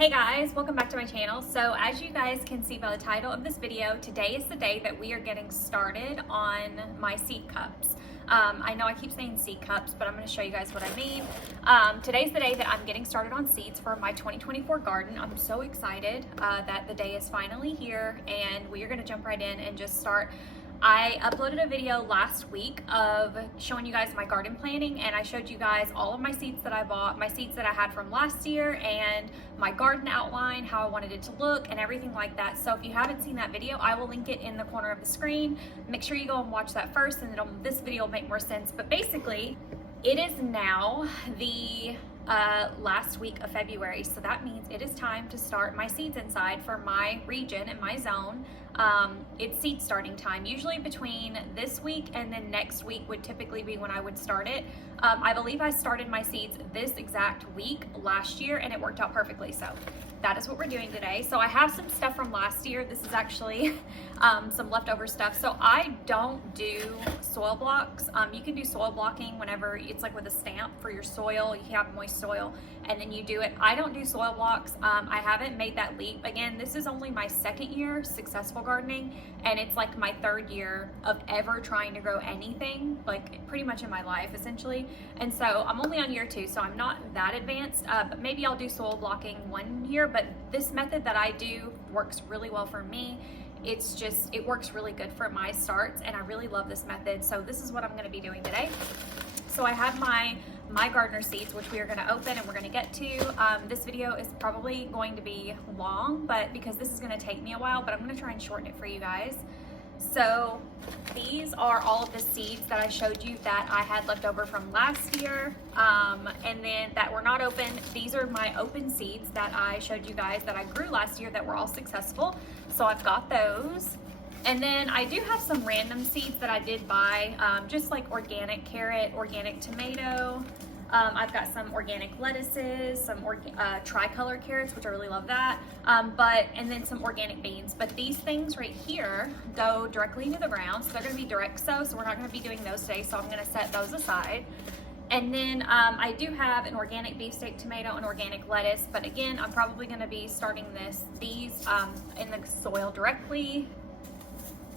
Hey guys, welcome back to my channel. So as you guys can see by the title of this video, today is the day that we are getting started on my seed cups. I know I keep saying seed cups, but I'm going to show you guys what I mean. Today's the day that I'm getting started on seeds for my 2024 garden. I'm so excited that the day is finally here and we are going to jump right in and just start. I uploaded a video last week of showing you guys my garden planning, and I showed you guys all of my seeds that I bought, my seeds that I had from last year, and my garden outline, how I wanted it to look, and everything like that. So if you haven't seen that video, I will link it in the corner of the screen. Make sure you go and watch that first, and this video will make more sense. But basically, it is now the last week of February, so that means it is time to start my seeds inside for my region and my zone. It's seed starting time. Usually between this week and then next week would typically be when I would start it. I believe I started my seeds this exact week last year and it worked out perfectly. So that is what we're doing today. So I have some stuff from last year. This is actually some leftover stuff. So I don't do soil blocks. You can do soil blocking whenever it's like with a stamp for your soil. You have moist soil and then you do it. I don't do soil blocks. I haven't made that leap. Again, this is only my second year successful gardening, and it's like my third year of ever trying to grow anything, like pretty much in my life essentially. And so I'm only on year 2, so I'm not that advanced, but maybe I'll do soil blocking one year. But this method that I do works really well for me. It works really good for my starts, and I really love this method. So this is what I'm going to be doing today. So I have my gardener seeds, which we are going to open and we're going to get to. This video is probably going to be long, but because this is going to take me a while, but I'm going to try and shorten it for you guys. So these are all of the seeds that I showed you that I had left over from last year, and then that were not open. These are my open seeds that I showed you guys that I grew last year that were all successful. So I've got those. And then I do have some random seeds that I did buy, just like organic carrot, organic tomato. I've got some organic lettuces, some tricolor carrots, which I really love that, and then some organic beans. But these things right here go directly into the ground, so they're going to be direct sow, so we're not going to be doing those today, so I'm going to set those aside. And then I do have an organic beefsteak tomato and organic lettuce, but again, I'm probably going to be starting these in the soil directly.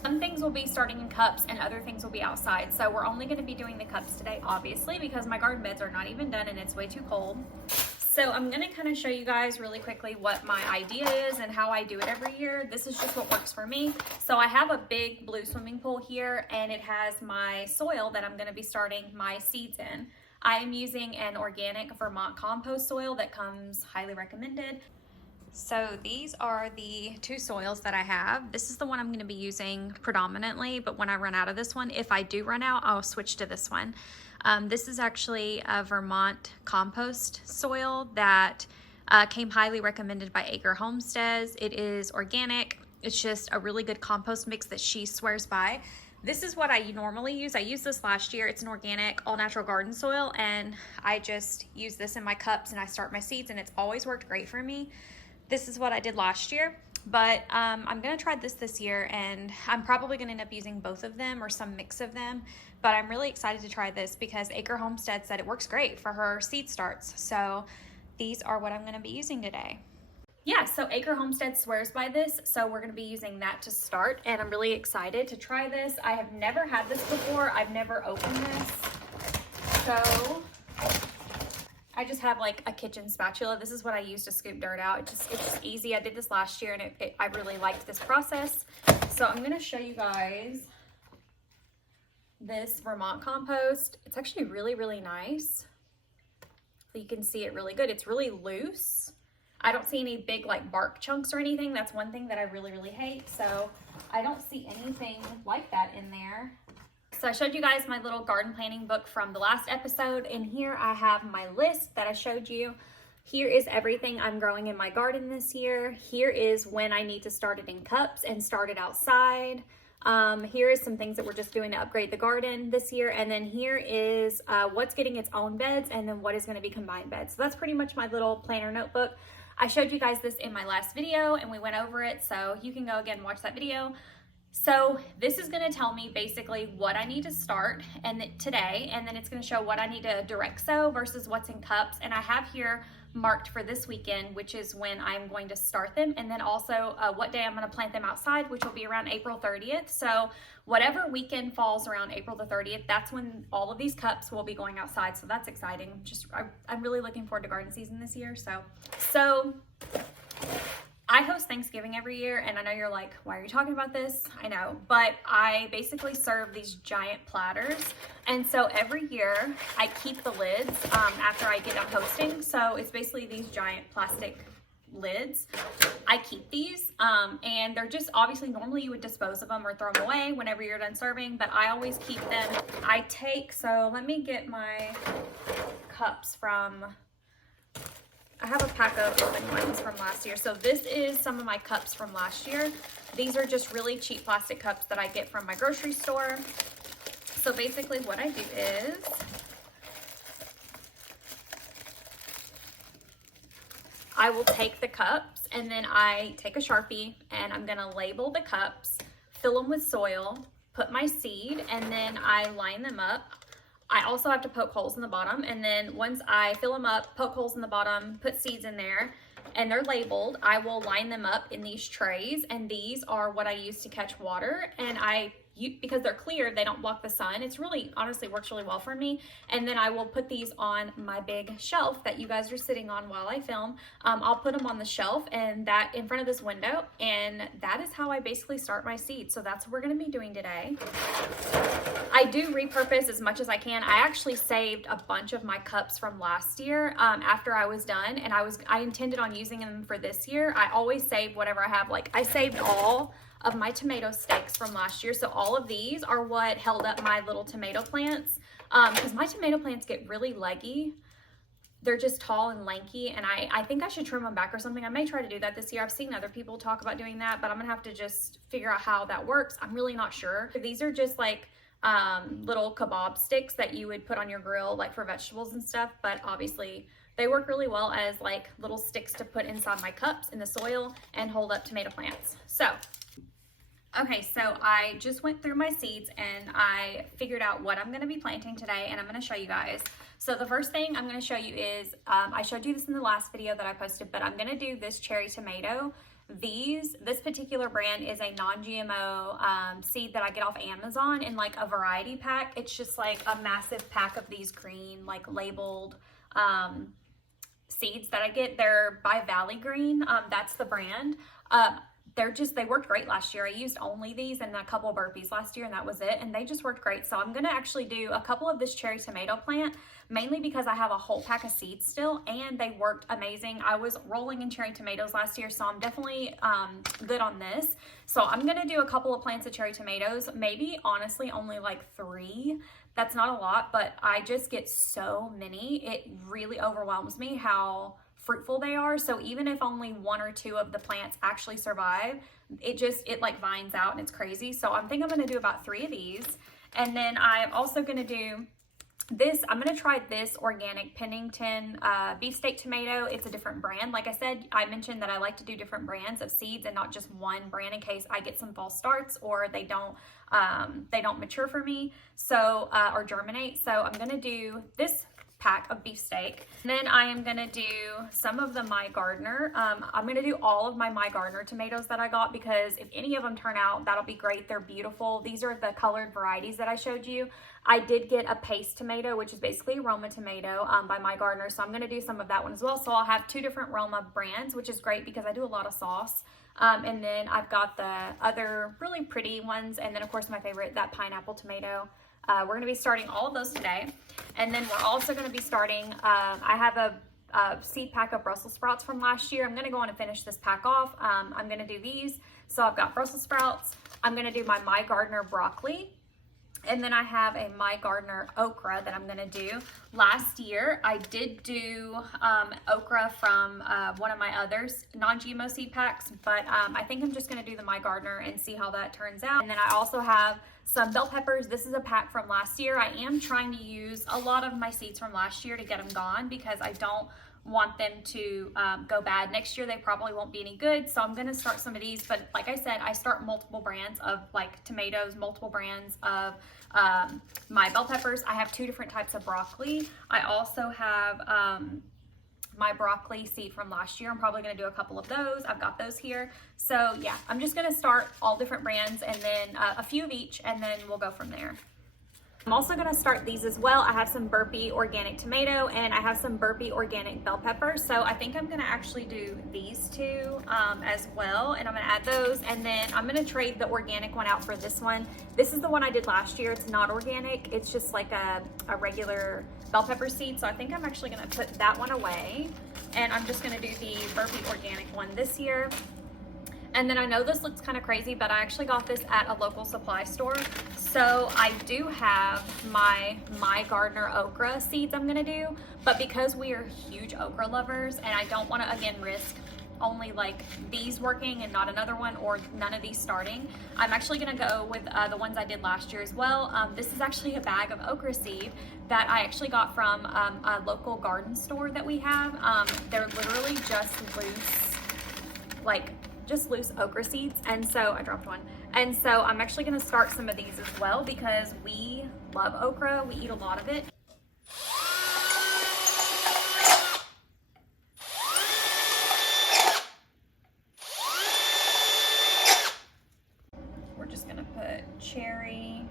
Some things will be starting in cups and other things will be outside. So we're only going to be doing the cups today, obviously, because my garden beds are not even done and it's way too cold. So I'm going to kind of show you guys really quickly what my idea is and how I do it every year. This is just what works for me. So I have a big blue swimming pool here, and it has my soil that I'm going to be starting my seeds in. I am using an organic Vermont compost soil that comes highly recommended. So these are the 2 soils that I have. This is the one I'm going to be using predominantly, but when I run out of this one, if I do run out, I'll switch to this one. This is actually a Vermont compost soil that came highly recommended by Acre Homesteads. It is organic. It's just a really good compost mix that she swears by. This is what I normally use. I used this last year. It's an organic, all-natural garden soil, and I just use this in my cups and I start my seeds, and it's always worked great for me. This is what I did last year, but I'm going to try this year, and I'm probably going to end up using both of them or some mix of them, but I'm really excited to try this because Acre Homestead said it works great for her seed starts. So these are what I'm going to be using today. Yeah, so Acre Homestead swears by this, so we're going to be using that to start, and I'm really excited to try this. I have never had this before. I've never opened this, so I just have like a kitchen spatula. This is what I use to scoop dirt out. It's just easy. I did this last year, and I really liked this process. So I'm going to show you guys this Vermont compost. It's actually really, really nice. You can see it really good. It's really loose. I don't see any big like bark chunks or anything. That's one thing that I really, really hate. So I don't see anything like that in there. So I showed you guys my little garden planning book from the last episode, and here I have my list that I showed you. Here is everything I'm growing in my garden this year. Here is when I need to start it in cups and start it outside. Here is some things that we're just doing to upgrade the garden this year, and then here is what's getting its own beds, and then what is going to be combined beds. So that's pretty much my little planner notebook. I showed you guys this in my last video and we went over it, so you can go again and watch that video. So this is going to tell me basically what I need to start today, and then it's going to show what I need to direct sow versus what's in cups. And I have here marked for this weekend, which is when I'm going to start them, and then also what day I'm going to plant them outside, which will be around April 30th. So whatever weekend falls around April the 30th, that's when all of these cups will be going outside. So that's exciting. I'm really looking forward to garden season this year. So I host Thanksgiving every year, and I know you're like, why are you talking about this? I know, but I basically serve these giant platters, and so every year I keep the lids after I get done hosting. So it's basically these giant plastic lids. I keep these, and they're just, obviously normally you would dispose of them or throw them away whenever you're done serving, but I always keep them. So let me get my cups from, I have a pack of open ones from last year. So this is some of my cups from last year. These are just really cheap plastic cups that I get from my grocery store. So basically what I do is I will take the cups, and then I take a Sharpie, and I'm gonna label the cups, fill them with soil, put my seed, and then I line them up. I also have to poke holes in the bottom, and then once I fill them up, poke holes in the bottom, put seeds in there, and they're labeled, I will line them up in these trays, and these are what I use to catch water, and because they're clear, they don't block the sun. It's really, honestly, works really well for me. And then I will put these on my big shelf that you guys are sitting on while I film. I'll put them on the shelf, and that in front of this window, and that is how I basically start my seeds. So that's what we're gonna be doing today. I do repurpose as much as I can. I actually saved a bunch of my cups from last year after I was done, and I intended on using them for this year. I always save whatever I have. Like, I saved all of my tomato stakes from last year. So all of these are what held up my little tomato plants, because my tomato plants get really leggy. They're just tall and lanky, and I think I should trim them back or something. I may try to do that this year. I've seen other people talk about doing that, but I'm gonna have to just figure out how that works. I'm really not sure. These are just like little kebab sticks that you would put on your grill, like for vegetables and stuff, but obviously they work really well as like little sticks to put inside my cups in the soil and hold up tomato plants. Okay, so I just went through my seeds, and I figured out what I'm going to be planting today, and I'm going to show you guys. So the first thing I'm going to show you is, I showed you this in the last video that I posted, but I'm going to do this cherry tomato. This particular brand is a non-GMO seed that I get off Amazon in like a variety pack. It's just like a massive pack of these green, like labeled seeds that I get. They're by Valley Green. That's the brand. They worked great last year. I used only these and a couple of burpees last year, and that was it. And they just worked great. So I'm going to actually do a couple of this cherry tomato plant, mainly because I have a whole pack of seeds still, and they worked amazing. I was rolling in cherry tomatoes last year, so I'm definitely good on this. So I'm going to do a couple of plants of cherry tomatoes, maybe honestly only like 3. That's not a lot, but I just get so many. It really overwhelms me how fruitful they are. So even if only 1 or 2 of the plants actually survive, it like vines out, and it's crazy. So I think I'm going to do about 3 of these. And then I'm also going to do this. I'm going to try this organic Pennington beefsteak tomato. It's a different brand. Like I said, I mentioned that I like to do different brands of seeds and not just one brand in case I get some false starts or they don't mature for me. So or germinate. So I'm going to do this pack of beefsteak. Then I am gonna do some of the My Gardener. I'm gonna do all of my Gardener tomatoes that I got, because if any of them turn out, that'll be great. They're beautiful. These are the colored varieties that I showed you. I did get a paste tomato, which is basically a Roma tomato by My Gardener, so I'm gonna do some of that one as well. So I'll have 2 different Roma brands, which is great because I do a lot of sauce. And then I've got the other really pretty ones, and then of course my favorite, that pineapple tomato. We're going to be starting all of those today. And then we're also going to be starting, I have a seed pack of Brussels sprouts from last year. I'm going to go on and finish this pack off. I'm going to do these. So I've got Brussels sprouts. I'm going to do my Gardener broccoli. And then I have a My Gardener okra that I'm gonna do. Last year, I did do okra from one of my other non-GMO seed packs, but I think I'm just gonna do the My Gardener and see how that turns out. And then I also have some bell peppers. This is a pack from last year. I am trying to use a lot of my seeds from last year to get them gone because I don't want them to go bad. Next year they probably won't be any good, so I'm gonna start some of these. But like I said, I start multiple brands of like tomatoes, multiple brands of my bell peppers. I have 2 different types of broccoli. I also have my broccoli seed from last year. I'm probably gonna do a couple of those. I've got those here. So yeah, I'm just gonna start all different brands and then a few of each, and then we'll go from there. I'm also gonna start these as well. I have some Burpee organic tomato and I have some Burpee organic bell pepper. So I think I'm gonna actually do these two as well, and I'm gonna add those, and then I'm gonna trade the organic one out for this one. This is the one I did last year. It's not organic. It's just like a regular bell pepper seed. So I think I'm actually gonna put that one away, and I'm just gonna do the Burpee organic one this year. And then I know this looks kind of crazy, but I actually got this at a local supply store. So I do have my gardener okra seeds I'm gonna do, but because we are huge okra lovers and I don't wanna again risk only like these working and not another one, or none of these starting, I'm actually gonna go with the ones I did last year as well. This is actually a bag of okra seed that I actually got from a local garden store that we have. They're literally just loose okra seeds, and so I dropped one. And so I'm actually gonna start some of these as well because we love okra. We eat a lot of it. We're just gonna put cherry,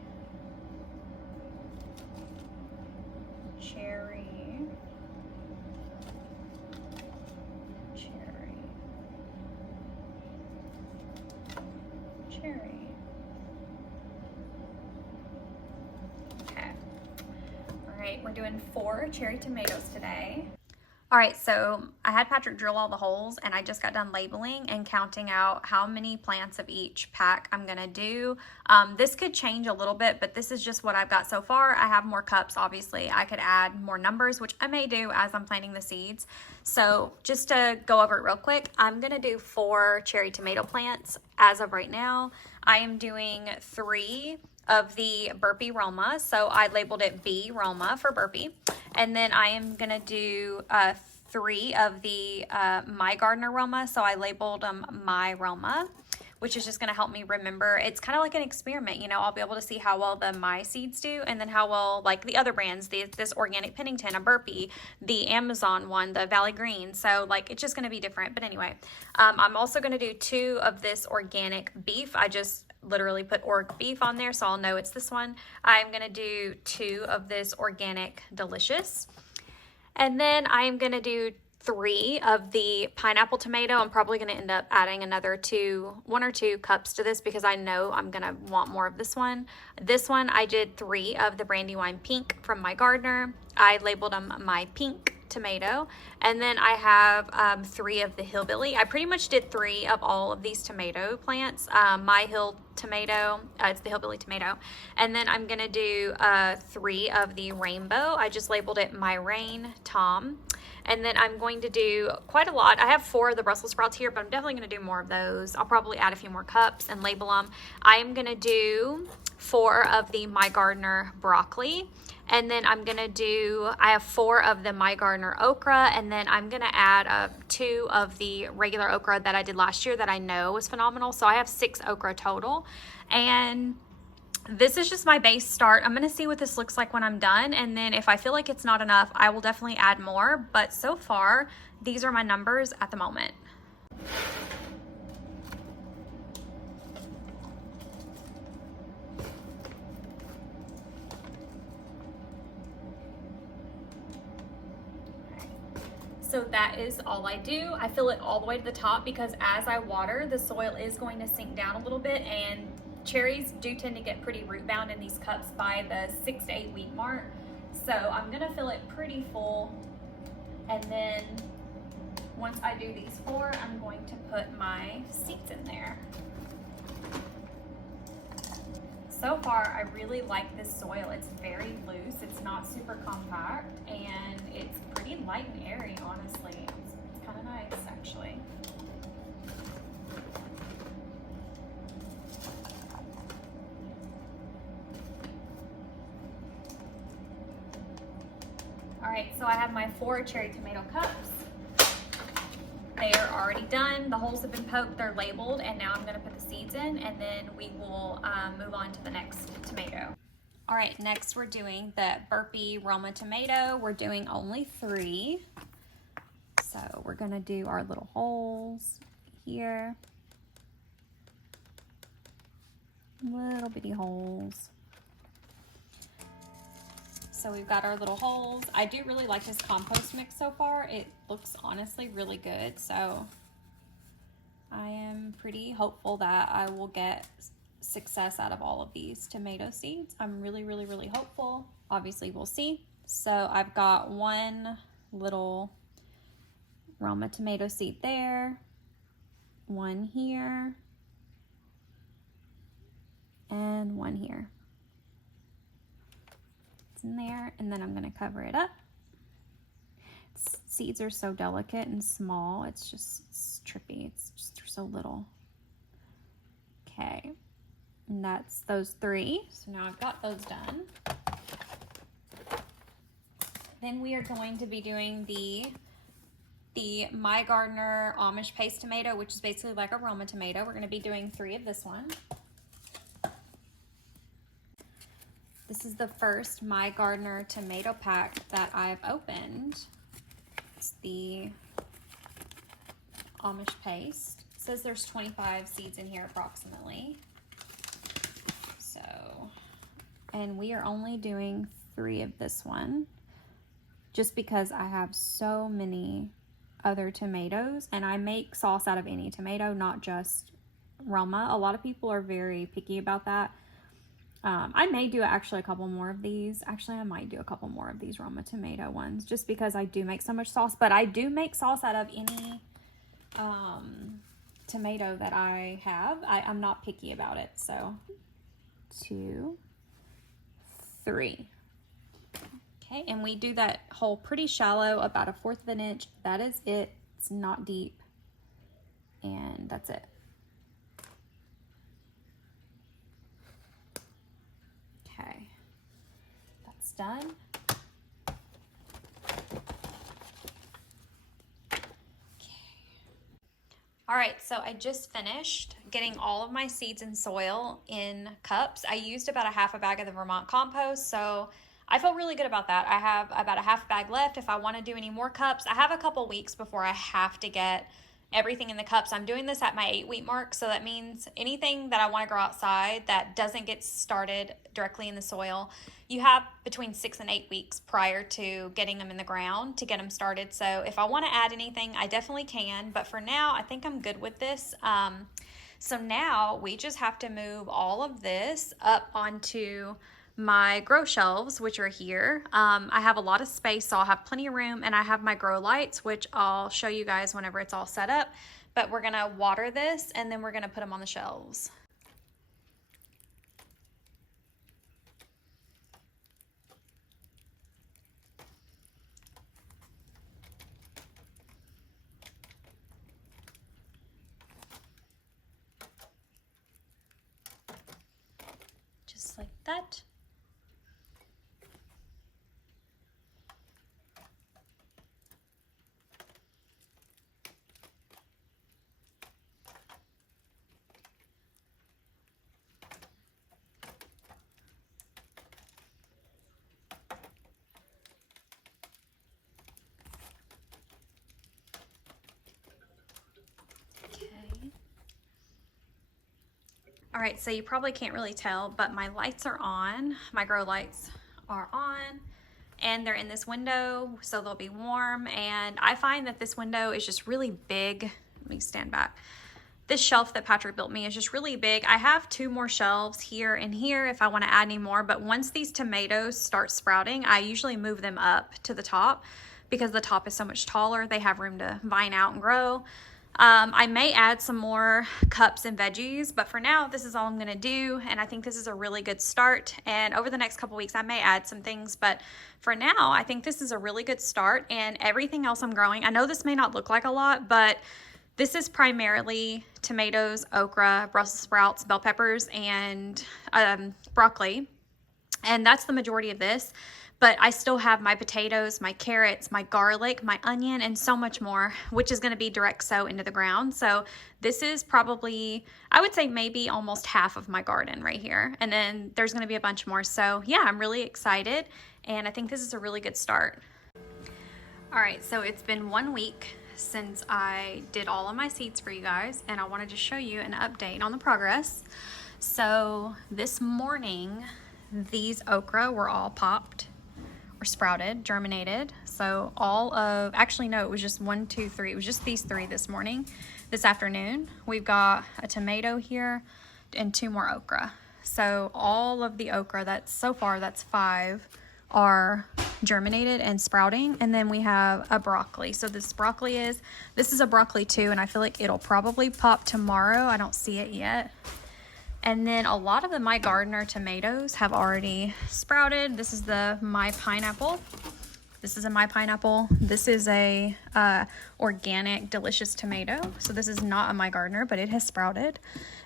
okay. All right, we're doing 4 cherry tomatoes today. All right, so I had Patrick drill all the holes, and I just got done labeling and counting out how many plants of each pack I'm gonna do. This could change a little bit, but this is just what I've got so far. I have more cups, obviously. I could add more numbers, which I may do as I'm planting the seeds. So just to go over it real quick, I'm gonna do 4 cherry tomato plants as of right now. I am doing 3 of the Burpee Roma, so I labeled it B Roma for Burpee. And then I am gonna do 3 of the My Gardener Roma, so I labeled them My Roma, which is just gonna help me remember. It's kind of like an experiment, you know. I'll be able to see how well the My seeds do, and then how well like the other brands, this organic Pennington, a Burpee, the Amazon one, the Valley Green. So like it's just gonna be different. But anyway, I'm also gonna do 2 of this organic beef. I just literally put org beef on there, so I'll know it's this one. I'm gonna do 2 of this organic delicious, and then I am gonna do 3 of the pineapple tomato. I'm probably gonna end up adding another 1 or 2 cups to this because I know I'm gonna want more of this one. This one I did 3 of the Brandywine pink from my gardener. I labeled them My Pink Tomato, and then I have 3 of the hillbilly. I pretty much did 3 of all of these tomato plants. My hill tomato, it's the hillbilly tomato, and then I'm gonna do 3 of the rainbow. I just labeled it My Rain Tom. And then I'm going to do quite a lot. I have 4 of the Brussels sprouts here, but I'm definitely going to do more of those. I'll probably add a few more cups and label them. I am going to do 4 of the My Gardener broccoli. And then I'm going to do, I have 4 of the My Gardener okra. And then I'm going to add 2 of the regular okra that I did last year that I know was phenomenal. So I have 6 okra total. And this is just my base start. I'm gonna see what this looks like when I'm done, and then if I feel like it's not enough, I will definitely add more, but so far, these are my numbers at the moment. So that is all I do. I fill it all the way to the top because as I water, the soil is going to sink down a little bit, and cherries do tend to get pretty root bound in these cups by the 6 to 8 week mark. So I'm gonna fill it pretty full, and then once I do these 4, I'm going to put my seeds in there. So far, I really like this soil. It's very loose, it's not super compact, and it's pretty light and airy, honestly. It's kind of nice, actually. All right, so I have my 4 cherry tomato cups. They are already done. The holes have been poked, they're labeled, and now I'm gonna put the seeds in, and then we will move on to the next tomato. All right, next we're doing the Burpee Roma tomato. We're doing only 3. So we're gonna do our little holes here. Little bitty holes. So we've got our little holes. I do really like this compost mix so far. It looks honestly really good. So I am pretty hopeful that I will get success out of all of these tomato seeds. I'm really, really, really hopeful. Obviously we'll see. So I've got one little Roma tomato seed there, one here, and one here. It's in there, and then I'm gonna cover it up. Seeds are so delicate and small, it's trippy. It's just they're so little. Okay, and that's those 3. So now I've got those done. Then we are going to be doing the My Gardener Amish paste tomato, which is basically like a Roma tomato. We're gonna be doing 3 of this one. This is the first My Gardener tomato pack that I've opened. It's the Amish paste. It says there's 25 seeds in here approximately. So, and we are only doing 3 of this one just because I have so many other tomatoes, and I make sauce out of any tomato, not just Roma. A lot of people are very picky about that. I may do actually a couple more of these. Actually, I might do a couple more of these Roma tomato ones just because I do make so much sauce, but I do make sauce out of any tomato that I have. I'm not picky about it. So 2, 3. Okay, and we do that hole pretty shallow, about 1/4 of an inch. That is it. It's not deep. And that's it. Okay, that's done. All right, so I just finished getting all of my seeds and soil in cups. I used about 1/2 bag of the Vermont compost, so I feel really good about that. I have about 1/2 bag left. If I want to do any more cups, I have a couple weeks before I have to get everything in the cups. I'm doing this at my 8-week mark, so that means anything that I want to grow outside that doesn't get started directly in the soil, you have between 6 and 8 weeks prior to getting them in the ground to get them started. So if I want to add anything, I definitely can, but for now, I think I'm good with this. So now we just have to move all of this up onto my grow shelves, which are here. I have a lot of space, so I'll have plenty of room, and I have my grow lights, which I'll show you guys whenever it's all set up. But we're gonna water this, and then we're gonna put them on the shelves. Just like that. All right, so you probably can't really tell, but my lights are on. My grow lights are on, and they're in this window, so they'll be warm. And I find that this window is just really big. Let me stand back. This shelf that Patrick built me is just really big. I have 2 more shelves here and here if I want to add any more, but once these tomatoes start sprouting, I usually move them up to the top because the top is so much taller. They have room to vine out and grow. I may add some more cups and veggies, but for now, this is all I'm gonna do, and I think this is a really good start. And over the next couple weeks, I may add some things, but for now, I think this is a really good start. And everything else I'm growing, I know this may not look like a lot, but this is primarily tomatoes, okra, Brussels sprouts, bell peppers, and broccoli, and that's the majority of this. But I still have my potatoes, my carrots, my garlic, my onion, and so much more, which is gonna be direct sow into the ground. So this is probably, I would say maybe almost half of my garden right here. And then there's gonna be a bunch more. So yeah, I'm really excited. And I think this is a really good start. All right, so it's been 1 week since I did all of my seeds for you guys, and I wanted to show you an update on the progress. So this morning, these okra were all popped or sprouted, germinated. So actually no, it was just 1, 2, 3. It was just these 3 this morning. This afternoon, we've got a tomato here and 2 more okra. So all of the okra that's 5 are germinated and sprouting, and then we have a broccoli. So this is a broccoli too, and I feel like it'll probably pop tomorrow. I don't see it yet. And then a lot of the My Gardener tomatoes have already sprouted. This is the My Pineapple. This is a My Pineapple. This is a organic delicious tomato. So this is not a My Gardener, but it has sprouted.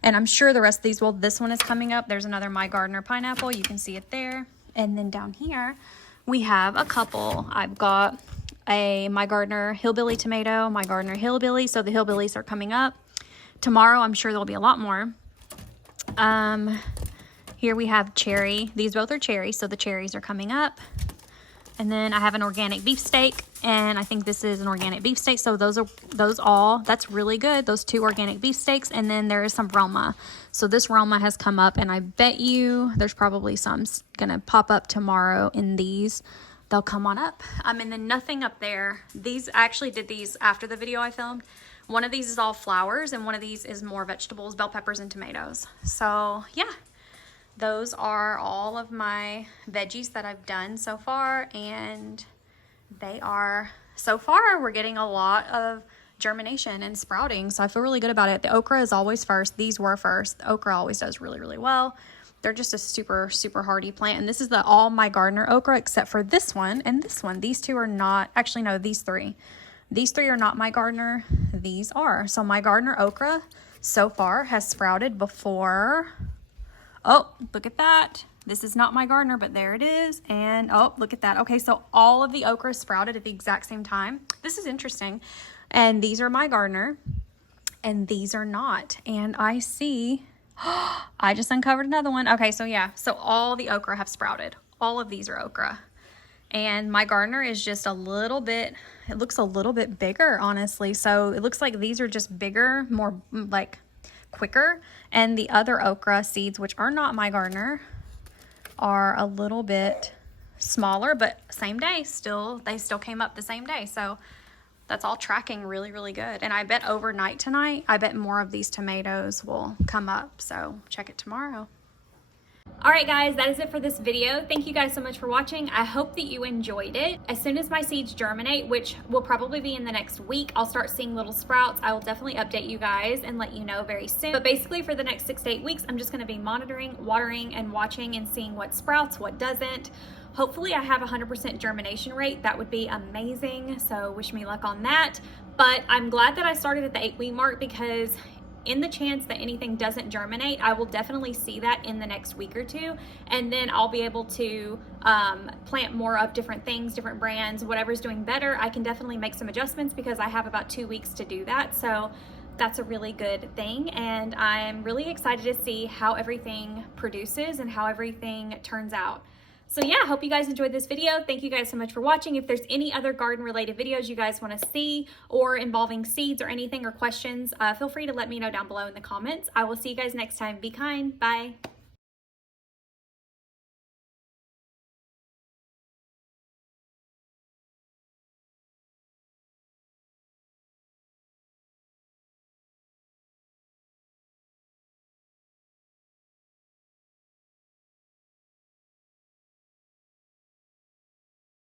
And I'm sure the rest of these this one is coming up. There's another My Gardener pineapple. You can see it there. And then down here, we have a couple. I've got a My Gardener Hillbilly tomato, My Gardener Hillbilly. So the Hillbillies are coming up. Tomorrow, I'm sure there'll be a lot more. Here we have cherry. These both are cherry, so the cherries are coming up. And then I have an organic beefsteak, and I think this is an organic beefsteak. So that's really good. Those 2 organic beefsteaks, and then there is some Roma. So this Roma has come up, and I bet you there's probably some gonna pop up tomorrow in these. They'll come on up. And then nothing up there. I actually did these after the video I filmed. One of these is all flowers, and one of these is more vegetables, bell peppers and tomatoes. So yeah. Those are all of my veggies that I've done so far, and so far we're getting a lot of germination and sprouting, so I feel really good about it. The okra is always first. These were first. The okra always does really, really well. They're just a super, super hardy plant, and this is all My Gardener okra except for this one and this one. These 2 are not, actually no, these 3. These 3 are not My Gardener. These are. So My Gardener okra so far has sprouted before. Oh, look at that. This is not My Gardener, but there it is. And oh, look at that. Okay, so all of the okra sprouted at the exact same time. This is interesting. And these are My Gardener, and these are not. And I see, I just uncovered another one. Okay, so yeah, so all the okra have sprouted. All of these are okra. And My Gardener is just a little bit, it looks a little bit bigger, honestly. So it looks like these are just bigger, more like quicker, and the other okra seeds, which are not My Gardener, are a little bit smaller, but same day, they still came up the same day. So that's all tracking really, really good. And I bet overnight tonight, I bet more of these tomatoes will come up. So check it tomorrow. All right, guys, that is it for this video. Thank you guys so much for watching. I hope that you enjoyed it. As soon as my seeds germinate, which will probably be in the next week, I'll start seeing little sprouts. I will definitely update you guys and let you know very soon. But basically for the next 6 to 8 weeks, I'm just gonna be monitoring, watering, and watching and seeing what sprouts, what doesn't. Hopefully I have 100% germination rate. That would be amazing. So wish me luck on that. But I'm glad that I started at the 8-week mark, because in the chance that anything doesn't germinate, I will definitely see that in the next week or 2, and then I'll be able to plant more of different things, different brands, whatever's doing better. I can definitely make some adjustments because I have about 2 weeks to do that. So that's a really good thing, and I'm really excited to see how everything produces and how everything turns out. So yeah, I hope you guys enjoyed this video. Thank you guys so much for watching. If there's any other garden related videos you guys want to see, or involving seeds or anything, or questions, feel free to let me know down below in the comments. I will see you guys next time. Be kind. Bye.